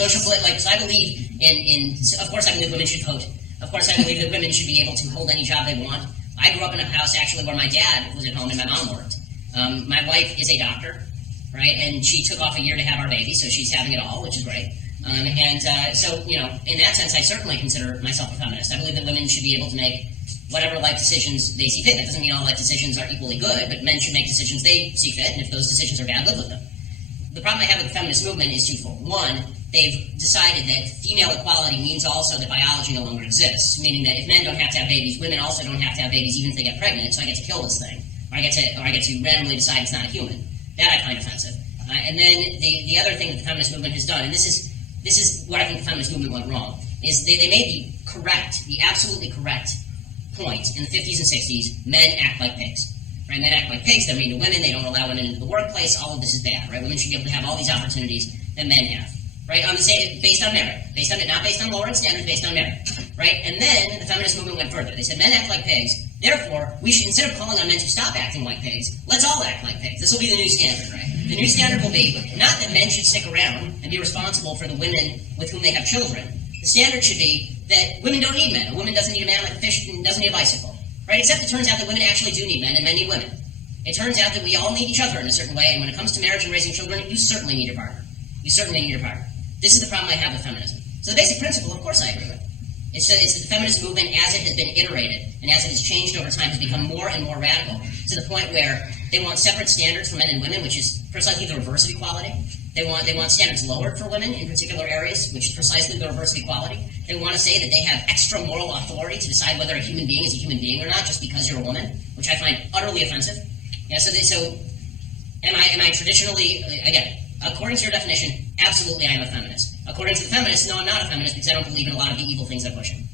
right? So I believe of course I believe women should vote. Of course I believe that women should be able to hold any job they want. I grew up in a house actually where my dad was at home and my mom worked. My wife is a doctor, right? And she took off a year to have our baby, so she's having it all, which is great. So, in that sense, I certainly consider myself a feminist. I believe that women should be able to make whatever life decisions they see fit. That doesn't mean all life decisions are equally good, but men should make decisions they see fit, and if those decisions are bad, live with them. The problem I have with the feminist movement is twofold. One, they've decided that female equality means also that biology no longer exists, meaning that if men don't have to have babies, women also don't have to have babies even if they get pregnant, so I get to kill this thing. Or I get to randomly decide it's not a human. That I find offensive. And then the other thing that the feminist movement has done, and this is where I think the feminist movement went wrong, is they made the absolutely correct point in the 50s and 60s, men act like pigs. Right? Men act like pigs, they're mean to women, they don't allow women into the workplace, all of this is bad, right? Women should be able to have all these opportunities that men have. Right? Based on merit. Not based on lowering standards, based on merit. Right? And then the feminist movement went further. They said men act like pigs, therefore, we should, instead of calling on men to stop acting like pigs, let's all act like pigs. This will be the new standard, right? The new standard will be not that men should stick around and be responsible for the women with whom they have children. The standard should be that women don't need men. A woman doesn't need a man like a fish and doesn't need a bicycle. Right? Except it turns out that women actually do need men and men need women. It turns out that we all need each other in a certain way, and when it comes to marriage and raising children, you certainly need your partner. You certainly need your partner. This is the problem I have with feminism. So the basic principle, of course I agree with. It's that the feminist movement, as it has been iterated, and as it has changed over time, has become more and more radical, to the point where they want separate standards for men and women, which is precisely the reverse of equality. They want standards lowered for women in particular areas, which is precisely the reverse of equality. They want to say that they have extra moral authority to decide whether a human being is a human being or not, just because you're a woman, which I find utterly offensive. So am I traditionally, again, according to your definition, absolutely I am a feminist. According to the feminists, no, I'm not a feminist because I don't believe in a lot of the evil things they're pushing.